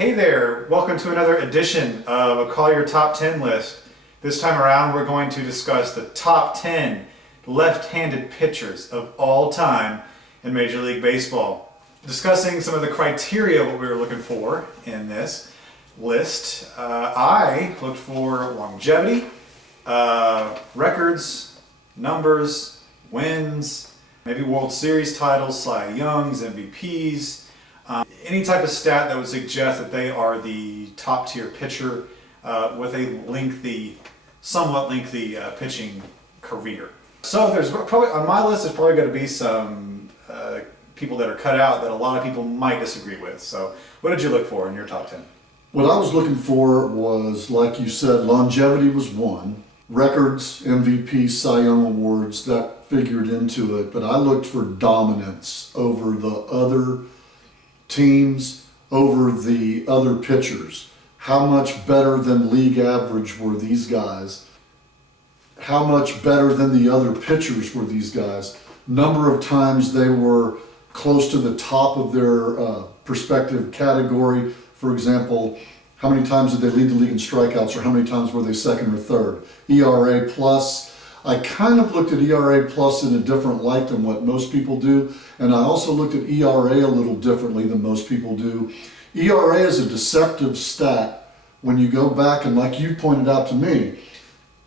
Hey there, welcome to another edition of a Call Your Top 10 list. This time around we're going to discuss the top 10 left-handed pitchers of all time in Major League Baseball. Discussing some of the criteria of what we were looking for in this list, I looked for longevity, records, numbers, wins, maybe World Series titles, Cy Youngs, MVPs, any type of stat that would suggest that they are the top tier pitcher with a somewhat lengthy pitching career. So there's probably, on my list, there's probably going to be some people that are cut out that a lot of people might disagree with. So what did you look for in your top 10? What I was looking for was, like you said, longevity was one. Records, MVP, Cy Young awards, that figured into it. But I looked for dominance over the other teams, over the other pitchers. How much better than league average were these guys? How much better than the other pitchers were these guys? Number of times they were close to the top of their respective category. For example, how many times did they lead the league in strikeouts, or how many times were they second or third? ERA plus. I kind of looked at ERA plus in a different light than what most people do, and I also looked at ERA a little differently than most people do. ERA is a deceptive stat when you go back, and like you pointed out to me,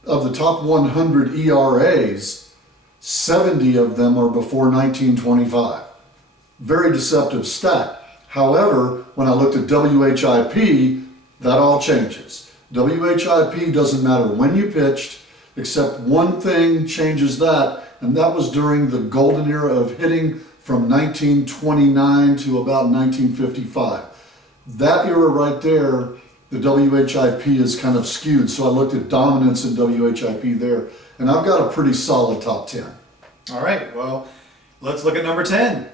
of the top 100 ERAs, 70 of them are before 1925. Very deceptive stat. However, when I looked at WHIP, that all changes. WHIP doesn't matter when you pitched, except one thing changes that, and that was during the golden era of hitting from 1929 to about 1955. That era right there, the WHIP is kind of skewed, so I looked at dominance in WHIP there, and I've got a pretty solid top 10. All right, well, let's look at number 10.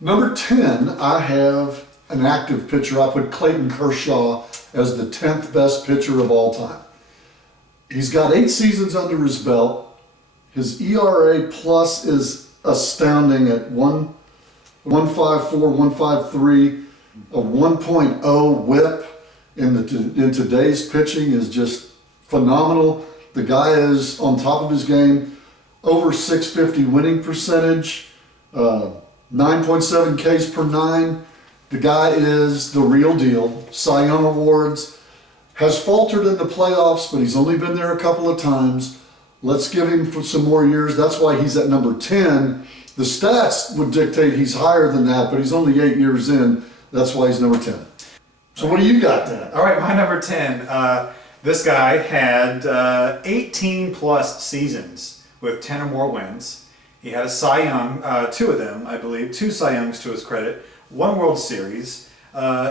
Number 10, I have an active pitcher. I put Clayton Kershaw as the 10th best pitcher of all time. He's got 8 seasons under his belt. His ERA plus is astounding at 1.54, 1.53, a 1.0 whip in today's pitching is just phenomenal. The guy is on top of his game, over 650 winning percentage, 9.7 Ks per 9. The guy is the real deal. Cy Young awards. Has faltered in the playoffs, but he's only been there a couple of times. Let's give him for some more years. That's why he's at number 10. The stats would dictate he's higher than that, but he's only 8 years in. That's why he's number 10. So what do you got then? All right, my number 10. This guy had 18 plus seasons with 10 or more wins. He had a Cy Young, 2 of them, I believe, 2 Cy Youngs to his credit, 1 World Series.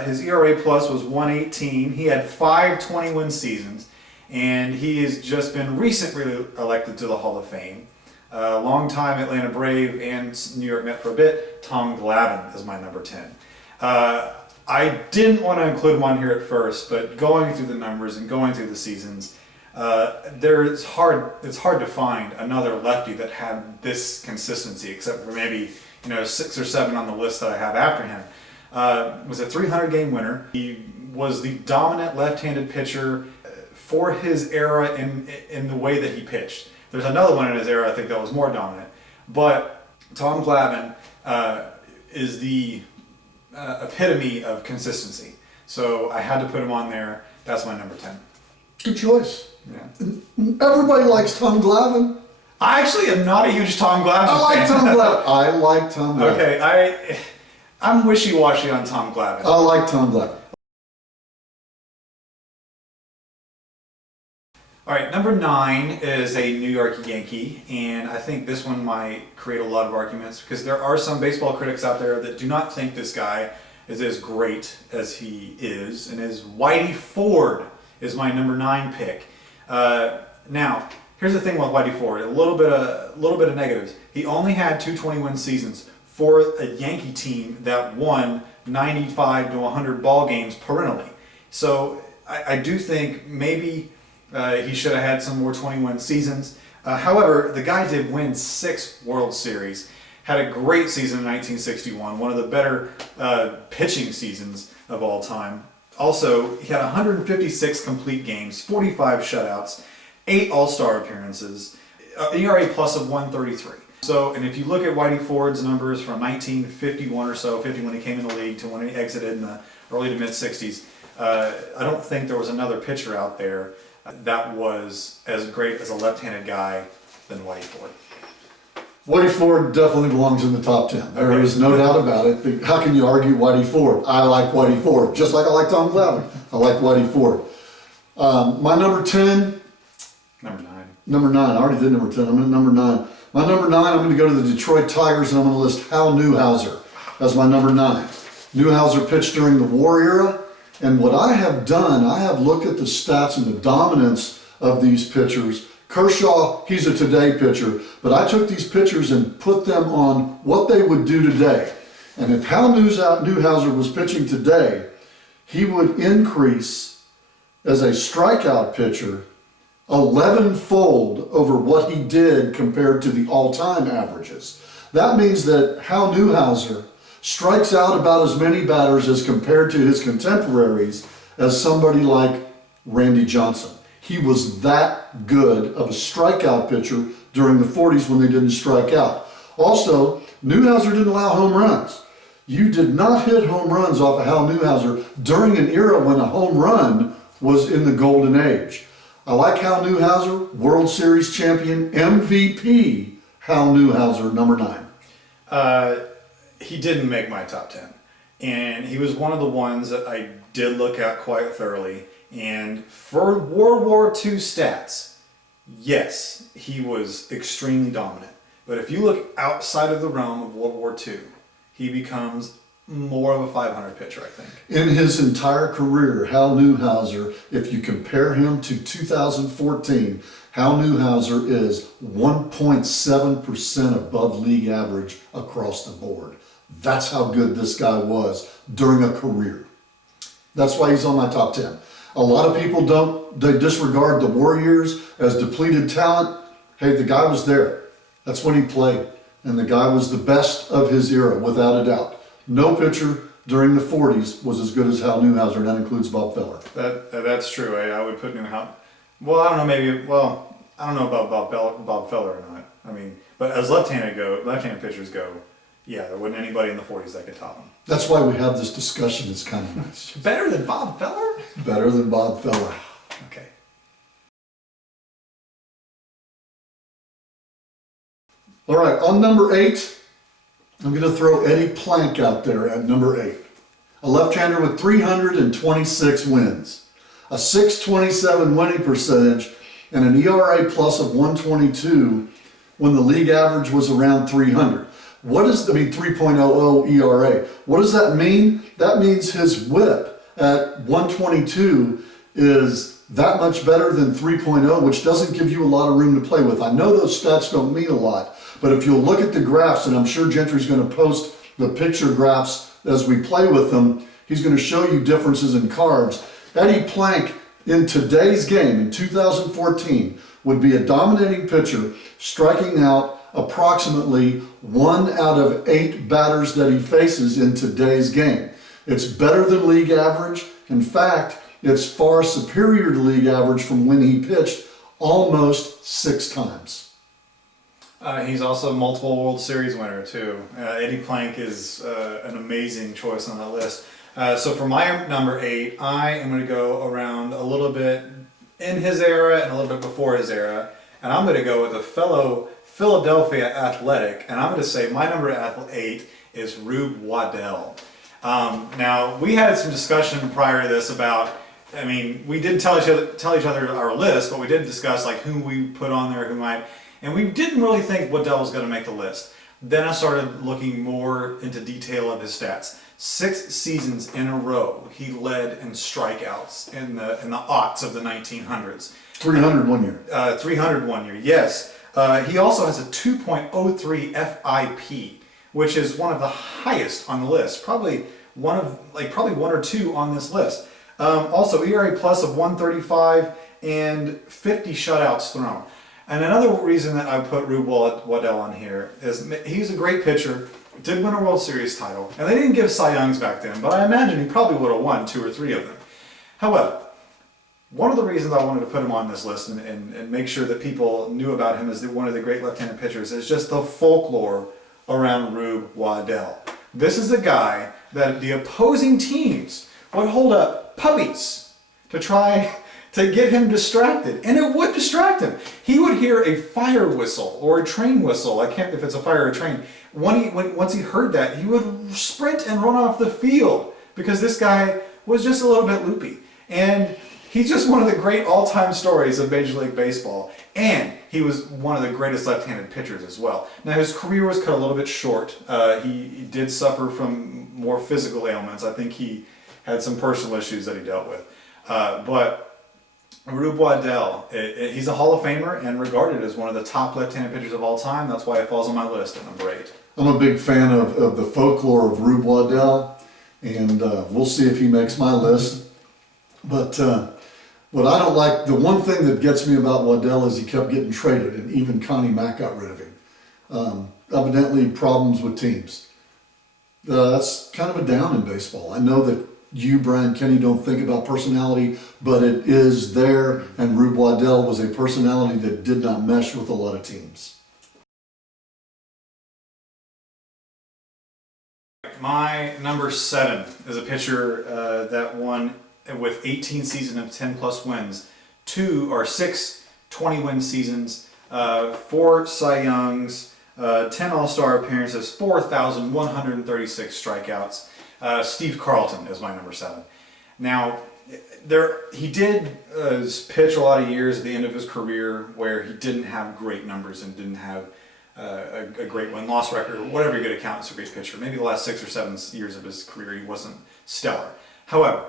His ERA plus was 1.18. He had 5 20-win seasons, and he has just been recently elected to the Hall of Fame. Longtime Atlanta Brave and New York Met for a bit, Tom Glavine is my number 10. I didn't want to include one here at first, but going through the numbers and going through the seasons, it's hard to find another lefty that had this consistency, except for maybe 6 or 7 on the list that I have after him. Was a 300-game winner. He was the dominant left-handed pitcher for his era in the way that he pitched. There's another one in his era I think that was more dominant, but Tom Glavine is the epitome of consistency. So I had to put him on there. That's my number 10. Good choice. Yeah. Everybody likes Tom Glavine. I actually am not a huge Tom Glavine fan. I like Tom Glavine. I like Tom Glavine. Okay, I'm wishy-washy on Tom Glavine. I like Tom Glavine. All right, number 9 is a New York Yankee, and I think this one might create a lot of arguments because there are some baseball critics out there that do not think this guy is as great as he is, and his Whitey Ford is my number 9 pick. Now, here's the thing with Whitey Ford, a little bit of negatives. He only had 2 20-win seasons for a Yankee team that won 95 to 100 ball games perennially. So I do think maybe he should have had some more 20-win seasons. However, the guy did win 6 World Series. had a great season in 1961, one of the better pitching seasons of all time. Also, he had 156 complete games, 45 shutouts, 8 All-Star appearances, ERA plus of 133. So, and if you look at Whitey Ford's numbers from 1951 or so, 50 when he came in the league to when he exited in the early to mid 60s, I don't think there was another pitcher out there that was as great as a left-handed guy than Whitey Ford. Whitey Ford definitely belongs in the top 10. There Okay. is no doubt about it. How can you argue Whitey Ford? I like Whitey Ford, just like I like Tom Glavine. I like Whitey Ford. My number 10, Number 9. number 9. I already did number 10. I'm at number 9. My number 9, I'm going to go to the Detroit Tigers, and I'm going to list Hal Newhouser as my number 9. Newhouser pitched during the war era, and what I have done, I have looked at the stats and the dominance of these pitchers. Kershaw, he's a today pitcher, but I took these pitchers and put them on what they would do today. And if Hal Newhouser was pitching today, he would increase as a strikeout pitcher 11-fold over what he did compared to the all-time averages. That means that Hal Newhouser strikes out about as many batters as compared to his contemporaries as somebody like Randy Johnson. He was that good of a strikeout pitcher during the 40s when they didn't strike out. Also, Newhouser didn't allow home runs. You did not hit home runs off of Hal Newhouser during an era when a home run was in the golden age. I like Hal Newhouser, World Series champion, MVP Hal Newhouser, number 9. He didn't make my top 10. And he was one of the ones that I did look at quite thoroughly. And for World War II stats, yes, he was extremely dominant. But if you look outside of the realm of World War II, he becomes more of a 500 pitcher, I think. In his entire career, Hal Newhouser, if you compare him to 2014, Hal Newhouser is 1.7% above league average across the board. That's how good this guy was during a career. That's why he's on my top 10. A lot of people they disregard the war years as depleted talent. Hey, the guy was there. That's when he played. And the guy was the best of his era, without a doubt. No pitcher during the 40s was as good as Hal Newhouser, and that includes Bob Feller. That's true. I would put Newhouser. Well, I don't know. I don't know about Bob Feller or not. I mean, but as left-handed pitchers go, yeah, there wasn't anybody in the 40s that could top him. That's why we have this discussion. It's kind of nice. Better than Bob Feller? Better than Bob Feller. Okay. All right, on number 8, I'm going to throw Eddie Plank out there at number 8. A left-hander with 326 wins, a .627 winning percentage, and an ERA plus of 122 when the league average was around 300. 3.00 ERA. What does that mean? That means his whip at 122 is that much better than 3.0, which doesn't give you a lot of room to play with. I know those stats don't mean a lot, but if you'll look at the graphs, and I'm sure Gentry's going to post the picture graphs as we play with them, he's going to show you differences in cards. Eddie Plank in today's game, in 2014, would be a dominating pitcher, striking out approximately 1 out of 8 batters that he faces in today's game. It's better than league average. In fact, it's far superior to league average from when he pitched almost 6 times. He's also a multiple World Series winner, too. Eddie Plank is an amazing choice on that list. So for my number 8, I am going to go around a little bit in his era and a little bit before his era. And I'm going to go with a fellow Philadelphia Athletic, and I'm going to say my number 8 is Rube Waddell. Now, we had some discussion prior to this about, we didn't tell each other our list, but we did discuss like who we put on there, who might, and we didn't really think Waddell was going to make the list. Then I started looking more into detail of his stats. 6 seasons in a row, he led in strikeouts in the aughts of the 1900s. 300 one year. 300 one year, yes. He also has a 2.03 FIP, which is one of the highest on the list. Probably one or two on this list. Also, ERA plus of 135 and 50 shutouts thrown. And another reason that I put Rube Waddell on here is he's a great pitcher, did win a World Series title, and they didn't give Cy Youngs back then, but I imagine he probably would have won 2 or 3 of them. However, one of the reasons I wanted to put him on this list and make sure that people knew about him as one of the great left-handed pitchers is just the folklore around Rube Waddell. This is a guy that the opposing teams would hold up puppies to try to get him distracted, and it would distract him. He would hear a fire whistle or a train whistle. I can't if it's a fire or a train. Once he heard that, he would sprint and run off the field because this guy was just a little bit loopy. And he's just one of the great all-time stories of Major League Baseball, and he was one of the greatest left-handed pitchers as well. Now his career was cut a little bit short. He did suffer from more physical ailments. I think he had some personal issues that he dealt with. But Rube Waddell, he's a Hall of Famer and regarded as one of the top left-handed pitchers of all time. That's why it falls on my list at number 8. I'm a big fan of the folklore of Rube Waddell, and we'll see if he makes my list. But what I don't like, the one thing that gets me about Waddell is he kept getting traded, and even Connie Mack got rid of him. Evidently problems with teams. That's kind of a down in baseball. I know that you, Brian Kenny, don't think about personality, but it is there, and Rube Waddell was a personality that did not mesh with a lot of teams. My number 7 is a pitcher that won with 18 seasons of 10 plus wins, 6 20-win seasons, 4 Cy Youngs, 10 All-Star appearances, 4,136 strikeouts. Steve Carlton is my number 7. Now, he did pitch a lot of years at the end of his career where he didn't have great numbers and didn't have a great win-loss record, or whatever you could account as a great pitcher. Maybe the last 6 or 7 years of his career he wasn't stellar. However,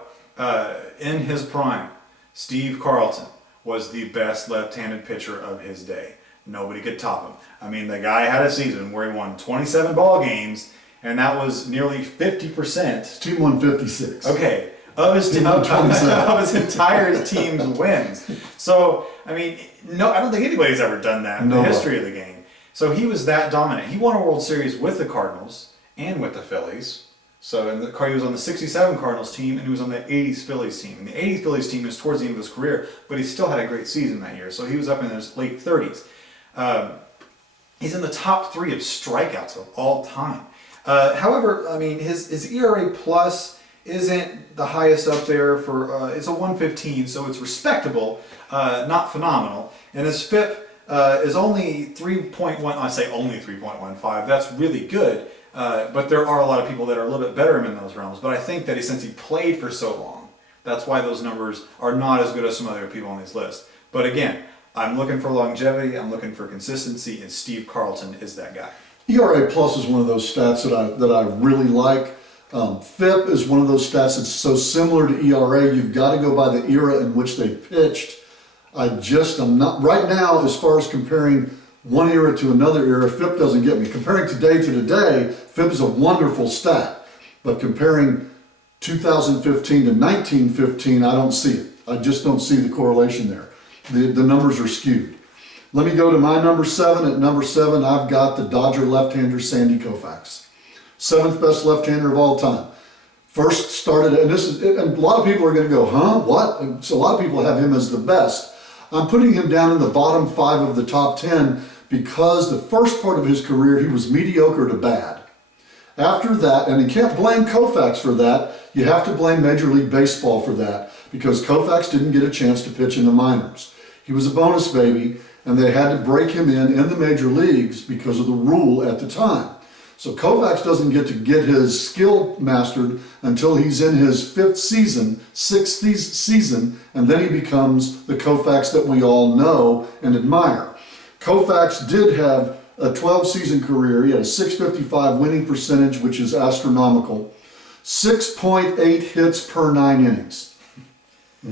in his prime, Steve Carlton was the best left-handed pitcher of his day. Nobody could top him. I mean, the guy had a season where he won 27 ball games, and that was nearly 50%. Team won 56. Okay, of his entire team's wins. So, I mean, no, I don't think anybody's ever done that in the history of the game. So he was that dominant. He won a World Series with the Cardinals and with the Phillies. So he was on the 67 Cardinals team, and he was on the 80s Phillies team. And the 80s Phillies team was towards the end of his career, but he still had a great season that year. So he was up in his late 30s. He's in the top 3 of strikeouts of all time. However, I mean, his ERA plus isn't the highest up there for, it's a 115, so it's respectable, not phenomenal. And his FIP is only 3.1, I say only 3.15, that's really good. But there are a lot of people that are a little bit better in those realms. But I think that since he played for so long, that's why those numbers are not as good as some other people on this list. But again, I'm looking for longevity, I'm looking for consistency, and Steve Carlton is that guy. ERA plus is one of those stats that I really like. FIP is one of those stats that's so similar to ERA. You've got to go by the era in which they pitched. I'm not, right now, as far as comparing one era to another era, FIP doesn't get me. Comparing today to today, FIP is a wonderful stat. But comparing 2015 to 1915, I don't see it. I just don't see the correlation there. The numbers are skewed. Let me go to my number 7. At number 7, I've got the Dodger left-hander Sandy Koufax. 7th best left-hander of all time. First started, and a lot of people are going to go, huh, what? And so a lot of people have him as the best. I'm putting him down in the bottom 5 of the top 10 because the first part of his career, he was mediocre to bad. After that, and you can't blame Koufax for that, you have to blame Major League Baseball for that because Koufax didn't get a chance to pitch in the minors. He was a bonus baby, and they had to break him in the major leagues because of the rule at the time. So Koufax doesn't get to get his skill mastered until he's in his 6th season, and then he becomes the Koufax that we all know and admire. Koufax did have a 12-season career. He had a .655 winning percentage, which is astronomical. 6.8 hits per 9 innings.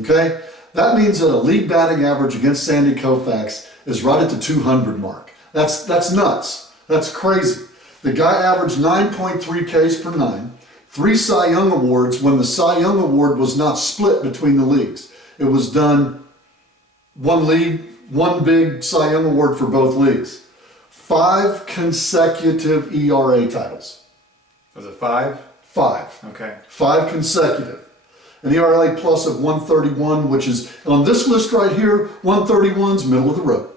Okay? That means that a league batting average against Sandy Koufax is right at the 200 mark. That's nuts. That's crazy. The guy averaged 9.3 Ks per 9, 3 Cy Young Awards when the Cy Young Award was not split between the leagues. It was done one league one big Cy Young award for both leagues. 5 consecutive ERA titles. Was it 5? 5. Okay. 5 consecutive. An ERA plus of 131, which is, on this list right here, 131's middle of the road.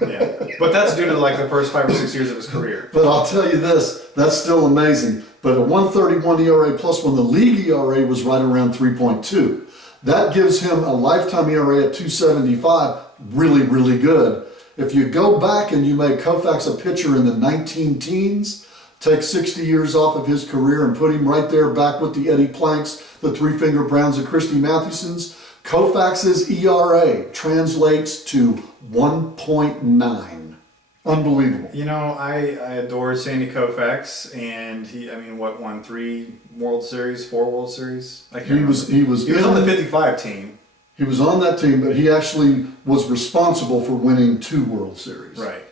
Yeah. But that's due to like the first 5 or 6 years of his career. But I'll tell you this, that's still amazing. But a 131 ERA plus when the league ERA was right around 3.2. That gives him a lifetime ERA at 275, really, really good. If you go back and you make Koufax a pitcher in the 19 teens, take 60 years off of his career and put him right there back with the Eddie Planks, the Three-Finger Browns, and Christy Mathewsons, Koufax's ERA translates to 1.9. Unbelievable. You know, I adore Sandy Koufax, and he, I mean, what, won 3 World Series, 4 World Series? I can't remember. He was on the 55 team. He was on that team, but he actually was responsible for winning 2 World Series. Right.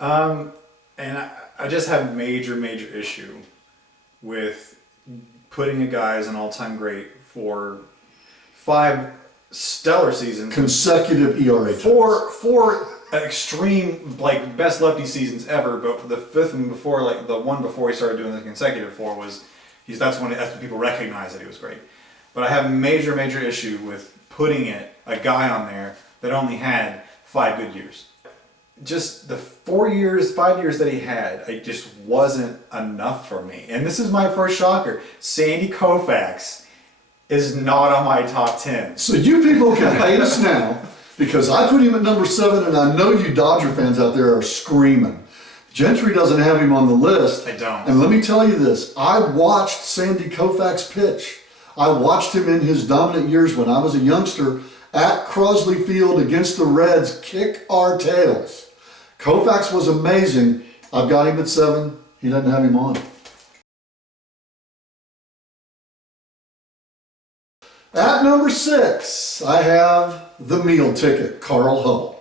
And I just have major issue with putting a guy as an all-time great for 5 stellar seasons. Consecutive ERA. Four extreme, like, best lefty seasons ever, but the 5th one before, like, the one before he started doing the consecutive 4 was, that's when people recognize that he was great. But I have major issue with putting a guy on there that only had 5 good years. Just the 5 years that he had, it just wasn't enough for me. And this is my first shocker. Sandy Koufax is not on my top 10. So you people can hate us now because I put him at number 7, and I know you Dodger fans out there are screaming. Gentry doesn't have him on the list. I don't. And let me tell you this. I watched Sandy Koufax pitch. I watched him in his dominant years when I was a youngster at Crosley Field against the Reds kick our tails. Koufax was amazing. I've got him at 7. He doesn't have him on. At number 6, I have the meal ticket, Carl Hubbell.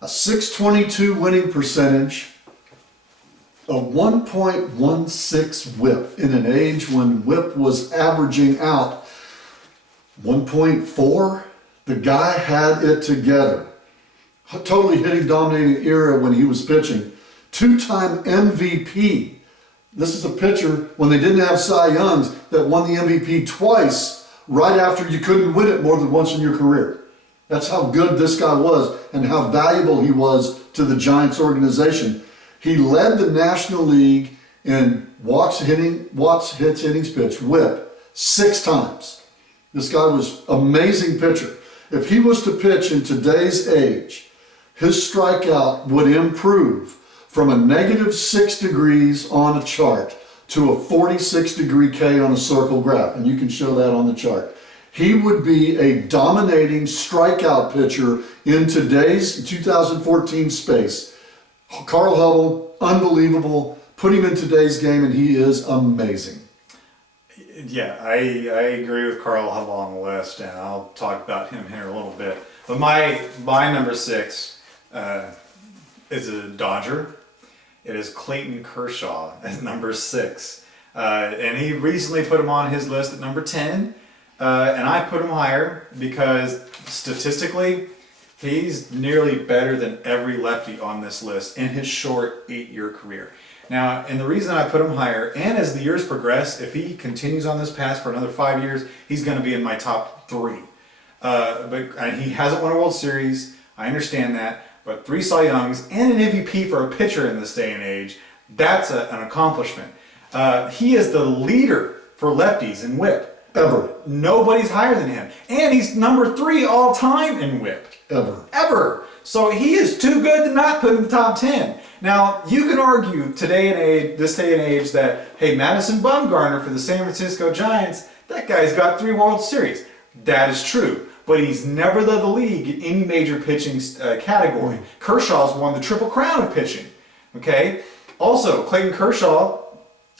A .622 winning percentage, a 1.16 whip in an age when whip was averaging out 1.4. The guy had it together. A totally hitting dominating era when he was pitching. 2-time MVP. This is a pitcher when they didn't have Cy Youngs that won the MVP twice right after you couldn't win it more than once in your career. That's how good this guy was and how valuable he was to the Giants organization. He led the National League in walks, hits, innings pitched, whip 6 times. This guy was an amazing pitcher. If he was to pitch in today's age, his strikeout would improve from a -6 degrees on a chart to a 46-degree K on a circle graph, and you can show that on the chart. He would be a dominating strikeout pitcher in today's 2014 space. Carl Hubbell, unbelievable. Put him in today's game, and he is amazing. Yeah, I agree with Carl Hubbell on the list, and I'll talk about him here in a little bit. But my number 6 is a Dodger. It is Clayton Kershaw at number 6. And he recently put him on his list at number 10. And I put him higher because statistically, he's nearly better than every lefty on this list in his short 8-year career. Now, and the reason I put him higher, and as the years progress, if he continues on this path for another 5 years, he's going to be in my top 3. But he hasn't won a World Series. I understand that. But 3 Cy Youngs and an MVP for a pitcher in this day and age, that's an accomplishment. He is the leader for lefties in whip. Ever. Nobody's higher than him. And he's number 3 all time in whip. Ever. So he is too good to not put in the top 10. Now, you can argue this day and age that, hey, Madison Bumgarner for the San Francisco Giants, that guy's got 3 World Series. That is true. But he's never led the league in any major pitching category. Kershaw's won the Triple Crown of pitching. Okay? Also, Clayton Kershaw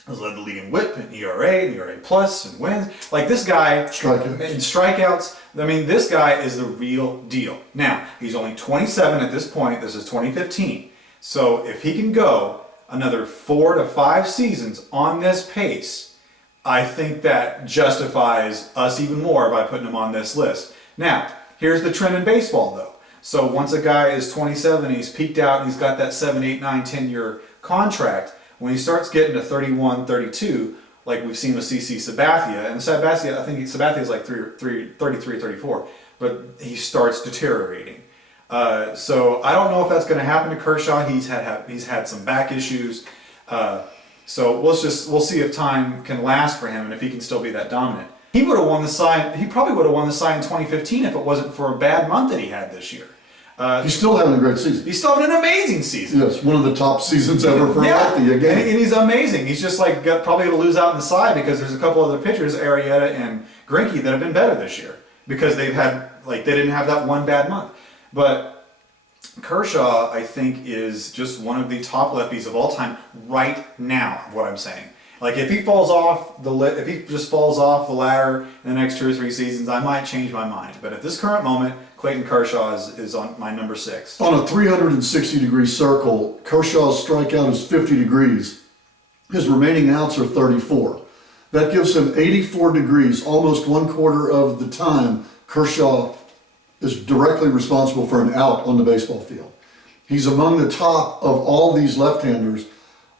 has led the league in whip and ERA, and ERA plus, and wins. Like this guy, in strikeouts, I mean, this guy is the real deal. Now, he's only 27 at this point. This is 2015. So if he can go another 4 to 5 seasons on this pace, I think that justifies us even more by putting him on this list. Now, here's the trend in baseball, though. So once a guy is 27, he's peaked out, and he's got that 7, 8, 9, 10-year contract. When he starts getting to 31, 32, like we've seen with CC Sabathia, and Sabathia, I think Sabathia is like 33, 34, but he starts deteriorating. So I don't know if that's going to happen to Kershaw. He's had some back issues. So we'll see if time can last for him and if he can still be that dominant. He would have won the Cy. He probably would have won the Cy in 2015 if it wasn't for a bad month that he had this year. He's still having a great season. He's still having an amazing season. Yes, one of the top seasons ever for Lefty again. And he's amazing. He's just like probably going to lose out in the Cy because there's a couple other pitchers, Arrieta and Greinke, that have been better this year because they didn't have that one bad month. But Kershaw, I think, is just one of the top lefties of all time right now. What I'm saying, like if he just falls off the ladder in the next 2 or 3 seasons, I might change my mind. But at this current moment, Clayton Kershaw is on my number 6. On a 360-degree circle, Kershaw's strikeout is 50 degrees. His remaining outs are 34. That gives him 84 degrees, almost 1/4 of the time Kershaw is directly responsible for an out on the baseball field. He's among the top of all these left-handers.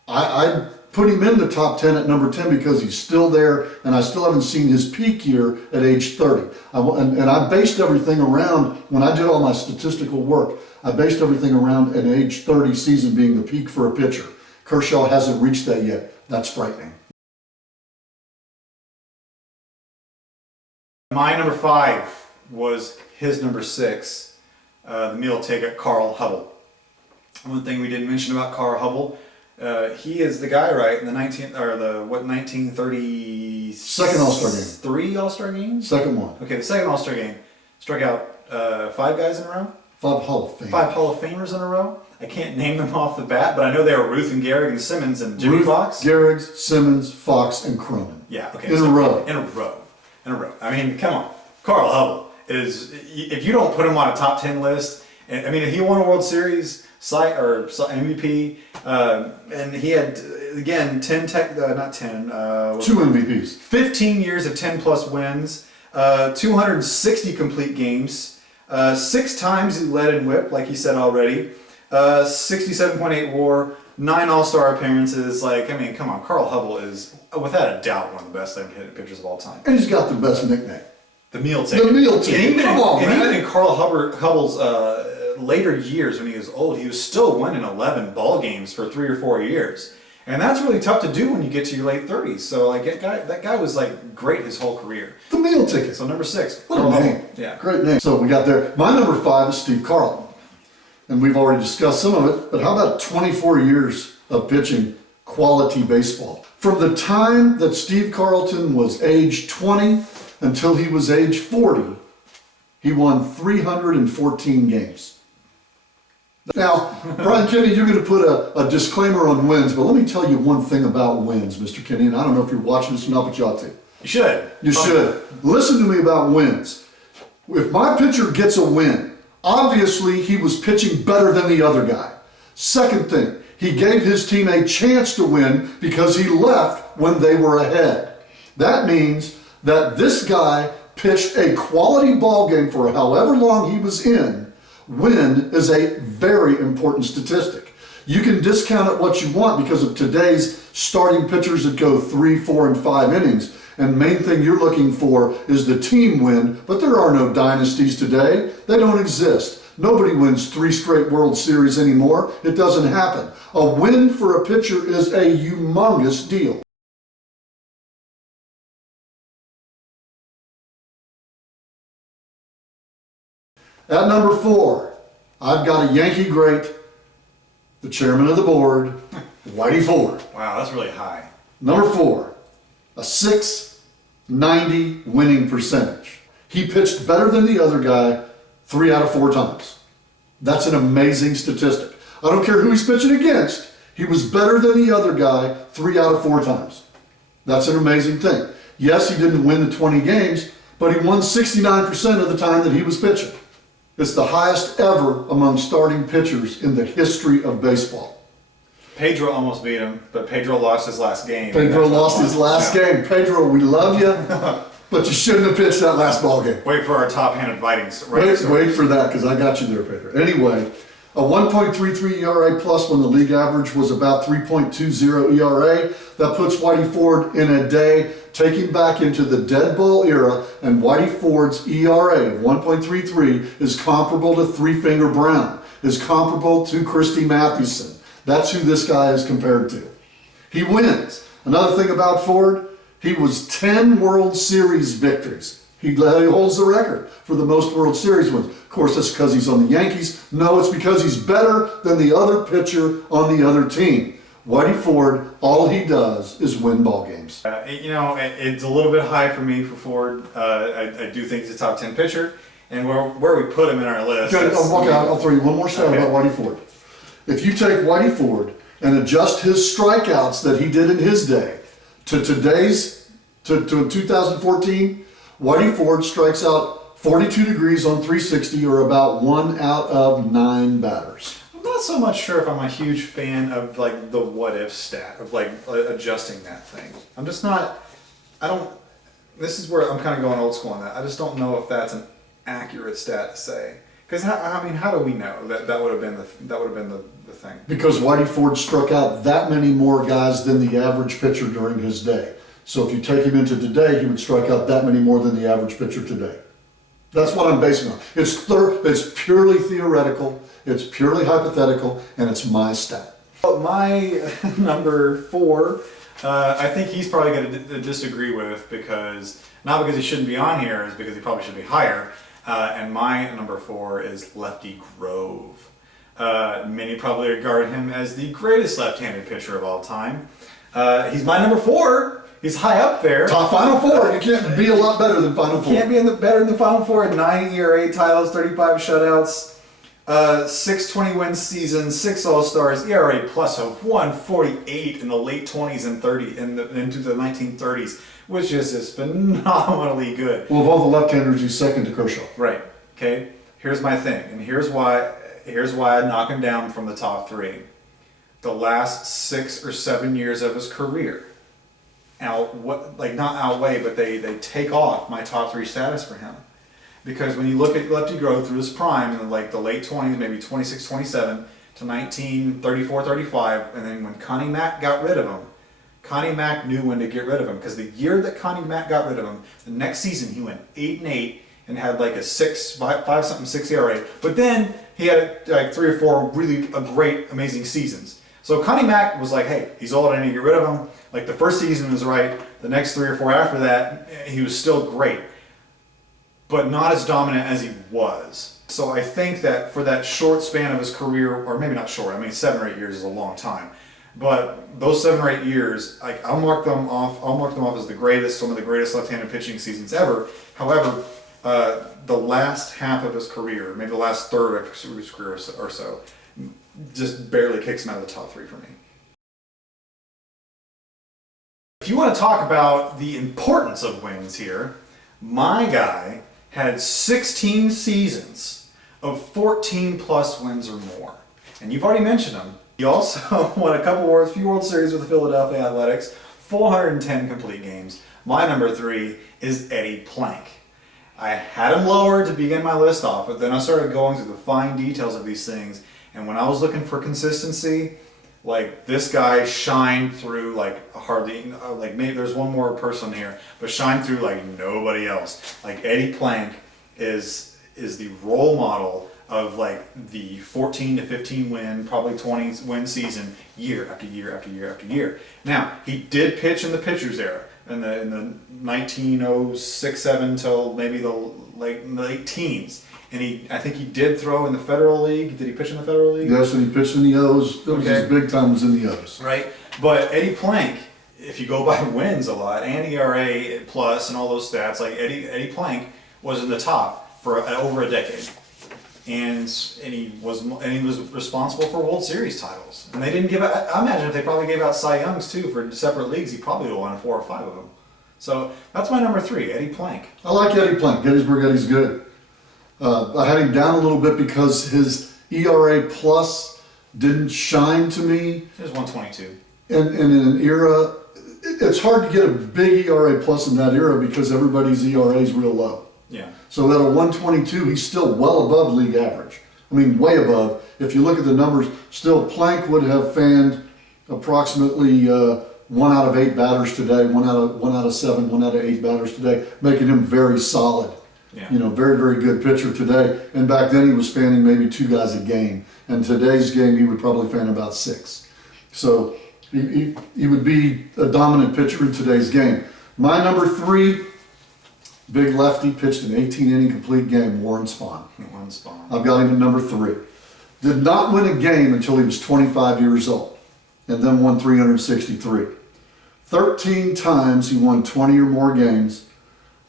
I put him in the top 10 at number 10 because he's still there, and I still haven't seen his peak year at age 30. And I based everything around, when I did all my statistical work, I based everything around an age 30 season being the peak for a pitcher. Kershaw hasn't reached that yet. That's frightening. My number 5 was his number 6, the meal ticket, Carl Hubbell. One thing we didn't mention about Carl Hubbell, he is the guy, right, in the 1930 Second All-Star game. 3 All-Star games? Second one. Okay, the second All-Star game. Struck out 5 guys in a row? 5 Hall of Fame. 5 Hall of Famers in a row? I can't name them off the bat, but I know they were Ruth and Gehrig and Simmons and Jimmy Fox. Gehrig, Simmons, Fox, and Cronin. Yeah, okay. In a row. In a row. I mean, come on. Carl Hubbell is, if you don't put him on a top 10 list, and I mean, he won a World Series MVP, and he had, again, 2 MVPs. 15 years of 10 plus wins, 260 complete games, 6 times he led in whip, like he said already, 67.8 WAR, 9 All-Star appearances. Like, I mean, come on, Carl Hubbell is without a doubt one of the best hitting pitchers of all time. And he's got the best nickname. The meal ticket. The meal ticket. Come on, man. Even in Carl Hubbell's later years, when he was old, he was still winning 11 ball games for 3 or 4 years. And that's really tough to do when you get to your late 30s. So like that guy was like great his whole career. The meal ticket. So number 6. What a name. Yeah. Great name. So we got there. My number 5 is Steve Carlton. And we've already discussed some of it, but how about 24 years of pitching quality baseball? From the time that Steve Carlton was age 20 until he was age 40, he won 314 games. Now, Brian Kenny, you're going to put a disclaimer on wins, but let me tell you one thing about wins, Mr. Kenny, and I don't know if you're watching this or not, but you ought to. You should. You should. Listen to me about wins. If my pitcher gets a win, obviously he was pitching better than the other guy. Second thing, he gave his team a chance to win because he left when they were ahead. That means that this guy pitched a quality ball game for however long he was in. Win is a very important statistic. You can discount it what you want because of today's starting pitchers that go 3, 4, and 5 innings. And main thing you're looking for is the team win, but there are no dynasties today. They don't exist. Nobody wins 3 straight World Series anymore. It doesn't happen. A win for a pitcher is a humongous deal. At number 4, I've got a Yankee great, the chairman of the board, Whitey Ford. Wow, that's really high. Number 4, a .690 winning percentage. He pitched better than the other guy 3 out of 4 times. That's an amazing statistic. I don't care who he's pitching against. He was better than the other guy 3 out of 4 times. That's an amazing thing. Yes, he didn't win the 20 games, but he won 69% of the time that he was pitching. It's the highest ever among starting pitchers in the history of baseball. Pedro almost beat him, but Pedro lost his last game. Pedro lost his last game. Pedro, we love you. but you shouldn't have pitched that last ball game. Wait for our top-handed writing. Wait for that, because I got you there, Pedro. Anyway, a 1.33 ERA plus when the league average was about 3.20 ERA. That puts Whitey Ford in a day, taking back into the dead ball era, and Whitey Ford's ERA of 1.33 is comparable to Three Finger Brown, is comparable to Christy Mathewson. That's who this guy is compared to. He wins. Another thing about Ford, he was 10 World Series victories. He holds the record for the most World Series wins. Of course, that's because he's on the Yankees. No, it's because he's better than the other pitcher on the other team. Whitey Ford, all he does is win ball games. It's a little bit high for me for Ford. I do think he's a top 10 pitcher. And where we put him in our list. Okay, I'll throw you one more stat about Whitey Ford. If you take Whitey Ford and adjust his strikeouts that he did in his day to 2014, Whitey Ford strikes out 42 degrees on 360, or about 1 out of 9 batters. I'm not so much sure if I'm a huge fan of like the what if stat of like adjusting that thing. I'm just not. This is where I'm kind of going old school on that. I just don't know if that's an accurate stat to say. Because how do we know that would have been the thing? Because Whitey Ford struck out that many more guys than the average pitcher during his day. So if you take him into today, he would strike out that many more than the average pitcher today. That's what I'm basing on. It's purely theoretical, it's purely hypothetical, and it's my stat. My number 4, I think he's probably going to disagree with, because not because he shouldn't be on here, is because he probably should be higher. And my number 4 is Lefty Grove. Many probably regard him as the greatest left-handed pitcher of all time. He's my number 4. He's high up there. Top Final Four. You can't be a lot better than Final Four. Can't be better than the Final Four. 9 ERA titles, 35 shutouts, 620 win seasons, 6 All-Stars, ERA plus of 148 in the late 20s and into the 1930s, which just is phenomenally good. Well, of all the left-handers, he's second to Kershaw. Right. Okay. Here's my thing, and here's why I knock him down from the top 3. The last 6 or 7 years of his career not outweigh, but they take off my top 3 status for him. Because when you look at Lefty Grove through his prime in like the late 20s, maybe 26, 27 to 19, 34, 35, and then when Connie Mack got rid of him, Connie Mack knew when to get rid of him, because the year that Connie Mack got rid of him, the next season he went 8-8 and had like a 5-something ERA. But then he had like 3 or 4 really great, amazing seasons. So Connie Mack was like, hey, he's old, I need to get rid of him. Like the first season was right, the next 3 or 4 after that, he was still great, but not as dominant as he was. So I think that for that short span of his career, or maybe not short, 7 or 8 years is a long time, but those 7 or 8 years, I'll mark them off as some of the greatest left-handed pitching seasons ever. However, the last half of his career, maybe the last third of his career or so, just barely kicks him out of the top 3 for me. If you want to talk about the importance of wins here, my guy had 16 seasons of 14 plus wins or more. And you've already mentioned him. He also won a few World Series with the Philadelphia Athletics, 410 complete games. My number 3 is Eddie Plank. I had him lower to begin my list off, but then I started going through the fine details of these things. And when I was looking for consistency, like this guy shined through like hardly, like maybe there's one more person here, but shined through like nobody else. Like Eddie Plank is the role model of like the 14 to 15 win, probably 20 win season, year after year after year after year. Now he did pitch in the pitchers era in the 1906-07 till maybe the late teens. And I think he did throw in the Federal League. Did he pitch in the Federal League? Yes, and he pitched in the O's. His big time was in the O's. Right. But Eddie Plank, if you go by wins a lot, and ERA plus and all those stats, like Eddie Plank was in the top for over a decade. And he was responsible for World Series titles. And they didn't give out, I imagine if they probably gave out Cy Youngs too for separate leagues, he probably would have won 4 or 5 of them. So that's my number 3, Eddie Plank. I like Eddie Plank. Gettysburg Eddie's good. I had him down a little bit because his ERA plus didn't shine to me. It was 122. And in an era, it's hard to get a big ERA plus in that era because everybody's ERA is real low. Yeah. So at a 122, he's still well above league average. I mean, way above. If you look at the numbers, still Plank would have fanned approximately 1 out of 8 batters today, 1 out of 7, 1 out of 8 batters today, making him very solid. Yeah. You know, very, very good pitcher today. And back then he was fanning maybe 2 guys a game. And today's game he would probably fan about 6. So he would be a dominant pitcher in today's game. My number 3, big lefty, pitched an 18-inning complete game, Warren Spahn. Warren Spahn. I've got him at number 3. Did not win a game until he was 25 years old, and then won 363. 13 times he won 20 or more games.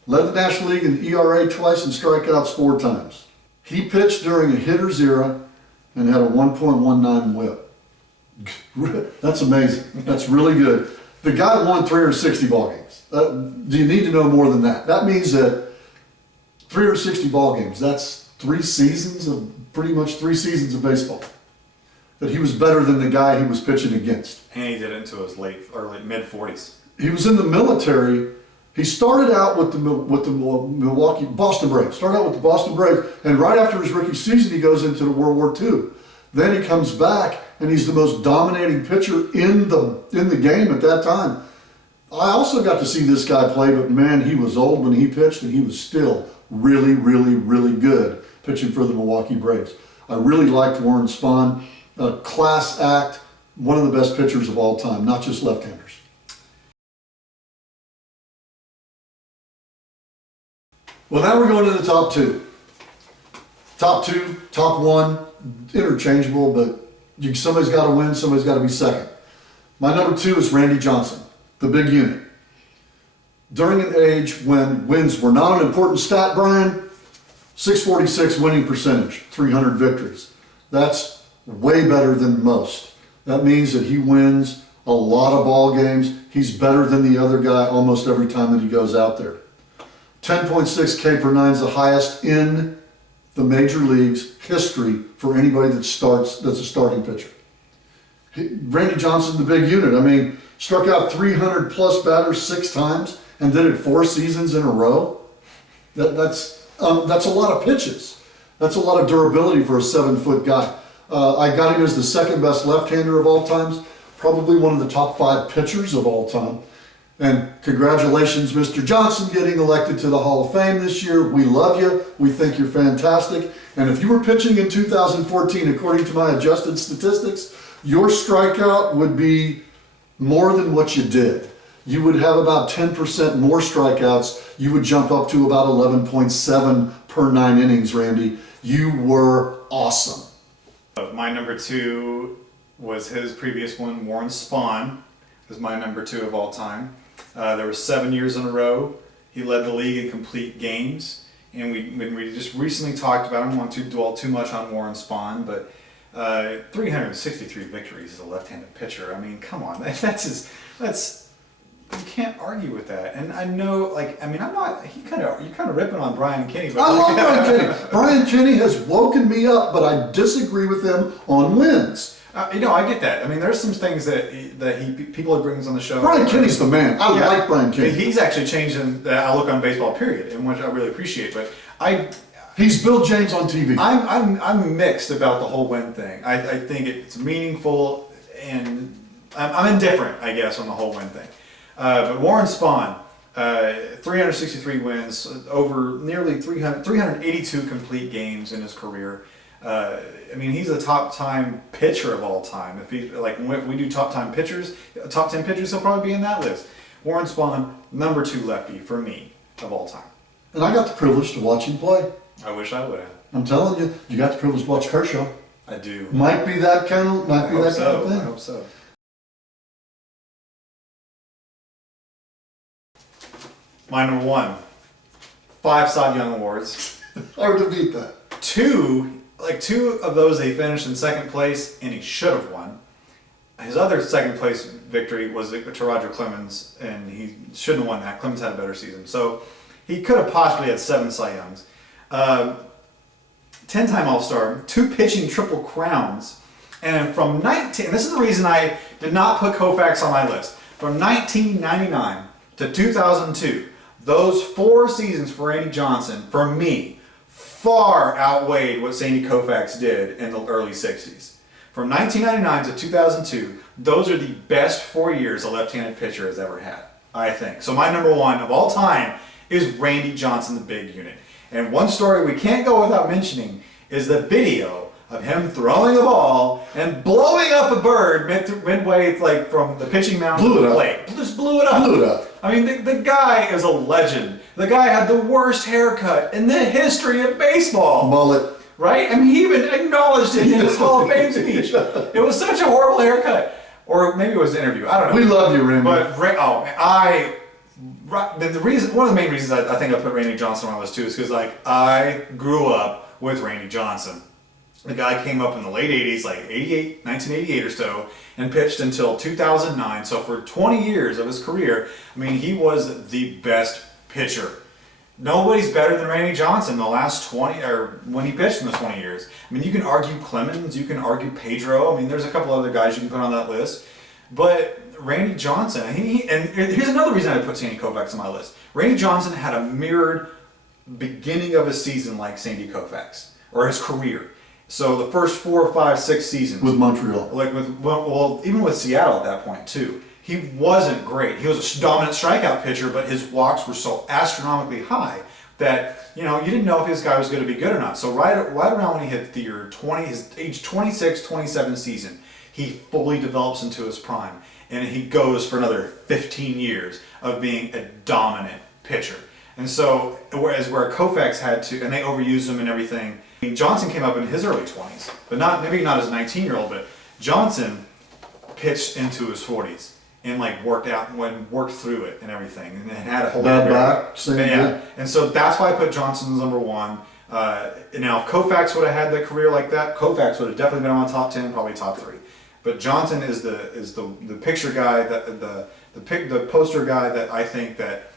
Led the National League in ERA twice and strikeouts 4 times. He pitched during a hitter's era and had a 1.19 whip. That's amazing. That's really good. The guy won 360 ball games. Do you need to know more than that? That means that 360 ball games, that's 3 seasons of, pretty much 3 seasons of baseball. That he was better than the guy he was pitching against. And he did it into his mid-40s. He was in the military. He started out with the Boston Braves. Started out with the Boston Braves, and right after his rookie season, he goes into the World War II. Then he comes back, and he's the most dominating pitcher in the game at that time. I also got to see this guy play, but man, he was old when he pitched, and he was still really, really, really good pitching for the Milwaukee Braves. I really liked Warren Spahn, a class act, one of the best pitchers of all time, not just left-handers. Well, now we're going to the top 2. Top 2, top 1, interchangeable, but somebody's got to win, somebody's got to be second. My number 2 is Randy Johnson, the big unit. During an age when wins were not an important stat, Brian, 646 winning percentage, 300 victories. That's way better than most. That means that he wins a lot of ball games. He's better than the other guy almost every time that he goes out there. 10.6 K per 9 is the highest in the major leagues history for anybody that's a starting pitcher. Randy Johnson, the big unit. I mean, struck out 300 plus batters 6 times and did it 4 seasons in a row. That's a lot of pitches. That's a lot of durability for a 7-foot guy. I got him as the second best left-hander of all times, probably one of the top 5 pitchers of all time. And congratulations, Mr. Johnson, getting elected to the Hall of Fame this year. We love you. We think you're fantastic. And if you were pitching in 2014, according to my adjusted statistics, your strikeout would be more than what you did. You would have about 10% more strikeouts. You would jump up to about 11.7 per 9 innings, Randy. You were awesome. My number 2 was his previous one, Warren Spahn, is my number 2 of all time. There were 7 years in a row. He led the league in complete games. And we just recently talked about, I don't want to dwell too much on Warren Spahn, but 363 victories as a left-handed pitcher. I mean, come on, you can't argue with that. And I know, I'm not, you're kind of ripping on Brian Kenny. But I love Brian Kenny. Brian Kenny has woken me up, but I disagree with him on wins. I get that. I mean, there's some things that people brings on the show. Brian Kenny's the man. I like Brian Kenny. He's actually changing the outlook on baseball, period, and which I really appreciate. But he's Bill James on TV. I'm mixed about the whole win thing. I think it's meaningful, and I'm indifferent, I guess, on the whole win thing. But Warren Spahn, 363 wins, over nearly 382 complete games in his career. I mean, he's a top-time pitcher of all time. When we do top-time pitchers, top 10 pitchers, he'll probably be in that list. Warren Spahn, number 2 lefty for me of all time. And I got the privilege to watch him play. I wish I would have. I'm telling you, you got the privilege to watch Kershaw. I do. Might be that kind of thing. I hope so. My number 1, 5 Cy Young Awards. Hard to beat that. 2 of those he finished in second place, and he should have won. His other second place victory was to Roger Clemens, and he shouldn't have won that. Clemens had a better season. So he could have possibly had 7 Cy Youngs. 10-time All-Star, 2 pitching triple crowns, and from 19, this is the reason I did not put Koufax on my list. From 1999 to 2002, those 4 seasons for Randy Johnson, for me, far outweighed what Sandy Koufax did in the early 60s. From 1999 to 2002, those are the best 4 years a left-handed pitcher has ever had, I think. So my number 1 of all time is Randy Johnson, the big unit. And one story we can't go without mentioning is the video of him throwing a ball and blowing up a bird midway, like from the pitching mound to the plate. Just blew it up. Blew it up. I mean, the guy is a legend. The guy had the worst haircut in the history of baseball. Mullet. Right? I mean, he even acknowledged it in his Hall of Fame speech. It was such a horrible haircut. Or maybe it was the interview. I don't know. We love you, Randy. But, one of the main reasons I think I put Randy Johnson on my list too is because, like, I grew up with Randy Johnson. The guy came up in the late 80s, like 1988 or so, and pitched until 2009. So for 20 years of his career, I mean, he was the best pitcher. Nobody's better than Randy Johnson the last 20, or when he pitched in the 20 years. I mean, you can argue Clemens, you can argue Pedro. I mean, there's a couple other guys you can put on that list. But Randy Johnson, and here's another reason I put Sandy Koufax on my list. Randy Johnson had a mirrored beginning of his season like Sandy Koufax, or his career. So the first 4, 5, 6 seasons with Montreal, like even with Seattle at that point too, he wasn't great. He was a dominant strikeout pitcher, but his walks were so astronomically high that you didn't know if this guy was going to be good or not. So right around when he hit the year 20, his age 26, 27 season, he fully develops into his prime, and he goes for another 15 years of being a dominant pitcher. And so where Koufax had to, and they overused him and everything. I mean, Johnson came up in his early 20s, but maybe not as a 19-year-old, but Johnson pitched into his 40s and like worked through it and everything, and had a whole back. And so that's why I put Johnson as number 1. Now, if Koufax would have had that career like that, Koufax would have definitely been on top 10, probably top 3. But Johnson is the picture guy, the poster guy that I think that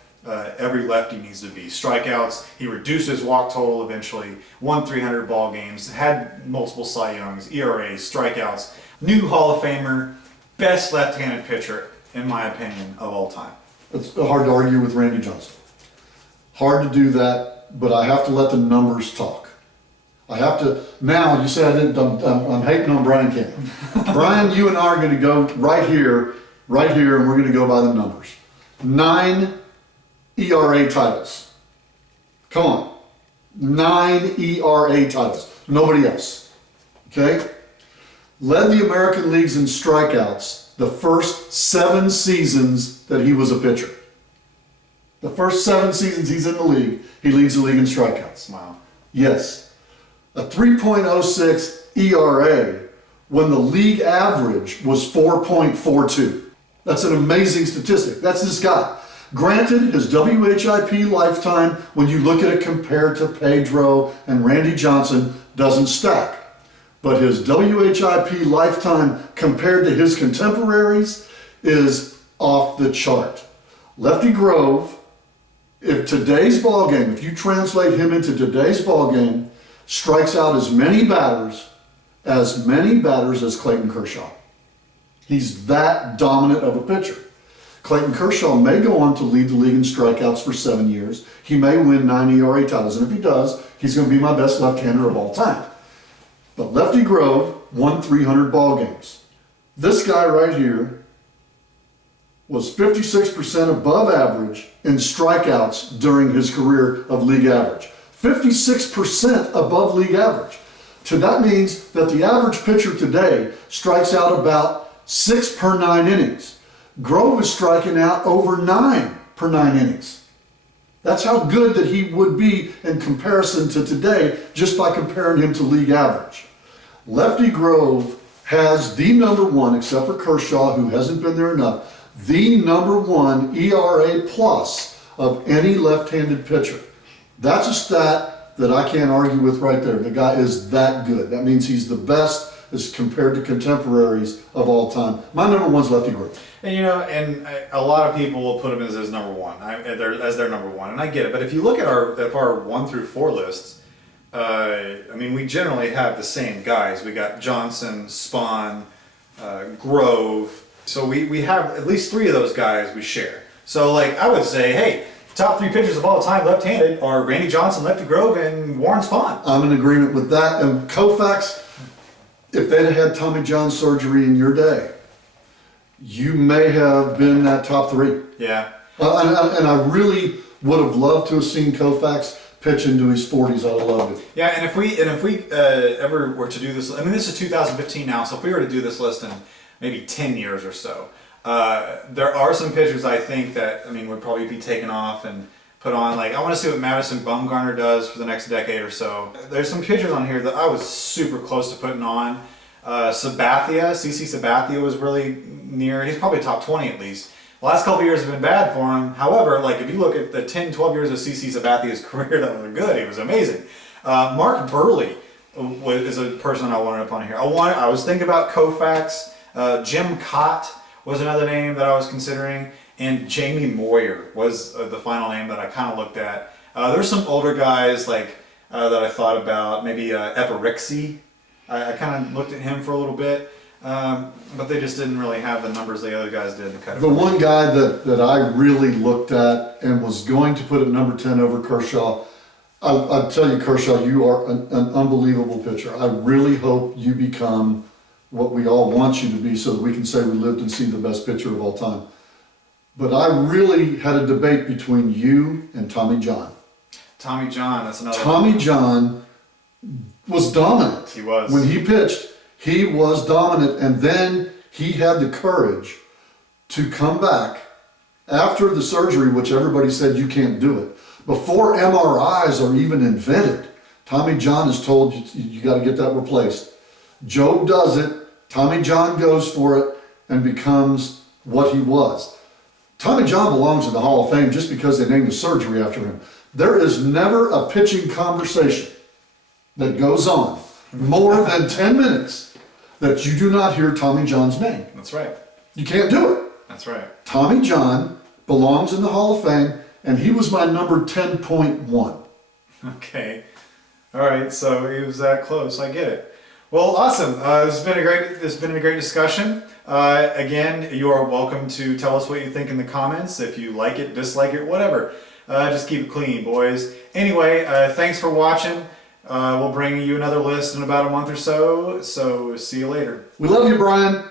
every lefty needs to be. Strikeouts. He reduced his walk total eventually. Won 300 ball games. Had multiple Cy Youngs, ERAs, strikeouts. New Hall of Famer. Best left-handed pitcher, in my opinion, of all time. It's hard to argue with Randy Johnson. Hard to do that, but I have to let the numbers talk. I have to. Now, you say I didn't. I'm hating on Brian Cannon. Brian, you and I are going to go right here, and we're going to go by the numbers. 9 ERA titles. Come on. 9 ERA titles. Nobody else. Okay? Led the American leagues in strikeouts the first 7 seasons that he was a pitcher. The first 7 seasons he's in the league, he leads the league in strikeouts. Wow. Yes. A 3.06 ERA when the league average was 4.42. That's an amazing statistic. That's this guy. Granted, his WHIP lifetime, when you look at it compared to Pedro and Randy Johnson, doesn't stack. But his WHIP lifetime compared to his contemporaries is off the chart. Lefty Grove, if you translate him into today's ballgame, strikes out as many batters as Clayton Kershaw. He's that dominant of a pitcher. Clayton Kershaw may go on to lead the league in strikeouts for 7 years. He may win 9 ERA titles, and if he does, he's going to be my best left-hander of all time. But Lefty Grove won 300 ball games. This guy right here was 56% above average in strikeouts during his career of league average. 56% above league average. So that means that the average pitcher today strikes out about 6 per 9 innings. Grove is striking out over 9 per 9 innings. That's how good that he would be in comparison to today, just by comparing him to league average. Lefty Grove has the number 1, except for Kershaw, who hasn't been there enough, the number 1 ERA plus of any left-handed pitcher. That's a stat that I can't argue with right there. The guy is that good. That means he's the best as compared to contemporaries of all time. My number 1's Lefty Grove. And a lot of people will put him as number 1, as their number 1, and I get it. But if you look at our 1 through 4 lists, we generally have the same guys. We got Johnson, Spahn, Grove, So we have at least 3 of those guys we share. So like I would say, hey, top 3 pitchers of all time left-handed are Randy Johnson, Lefty Grove, and Warren Spahn. I'm in agreement with that. And Koufax, if they'd have had Tommy John surgery in your day, you may have been that top 3. Yeah. And I really would have loved to have seen Koufax pitch into his 40s. I'd have loved it. Yeah, and if we ever were to do this, I mean, this is 2015 now, so if we were to do this list in maybe 10 years or so, there are some pitchers I think that, I mean, would probably be taken off and put on. Like, I want to see what Madison Bumgarner does for the next decade or so. There's some pitchers on here that I was super close to putting on. Sabathia, CC Sabathia was really near. He's probably top 20 at least. The last couple of years have been bad for him. However, like if you look at the 10, 12 years of CC Sabathia's career that were good, he was amazing. Mark Burley is a person I wanted up on here. I was thinking about Koufax. Jim Cott was another name that I was considering, and Jamie Moyer was the final name that I kind of looked at. There's some older guys like that I thought about. Maybe Evarixie. I kind of looked at him for a little bit. But they just didn't really have the numbers the other guys did to cut it. The one guy that I really looked at and was going to put at number 10 over Kershaw, I'll tell you, Kershaw, you are an unbelievable pitcher. I really hope you become what we all want you to be so that we can say we lived and seen the best pitcher of all time. But I really had a debate between you and Tommy John. Tommy John, that's another Tommy one. John was dominant. He was. When he pitched, he was dominant, and then he had the courage to come back after the surgery, which everybody said you can't do it. Before MRIs are even invented, Tommy John is told you got to get that replaced. Job does it, Tommy John goes for it, and becomes what he was. Tommy John belongs in the Hall of Fame just because they named the surgery after him. There is never a pitching conversation that goes on more than 10 minutes that you do not hear Tommy John's name. That's right. You can't do it. That's right. Tommy John belongs in the Hall of Fame, and he was my number 10.1. Okay. All right. So he was that close. I get it. Well, awesome. This has been a great discussion. Again, you are welcome to tell us what you think in the comments. If you like it, dislike it, whatever. Just keep it clean, boys. Anyway, thanks for watching. We'll bring you another list in about a month or so. So see you later. We love you, Brian.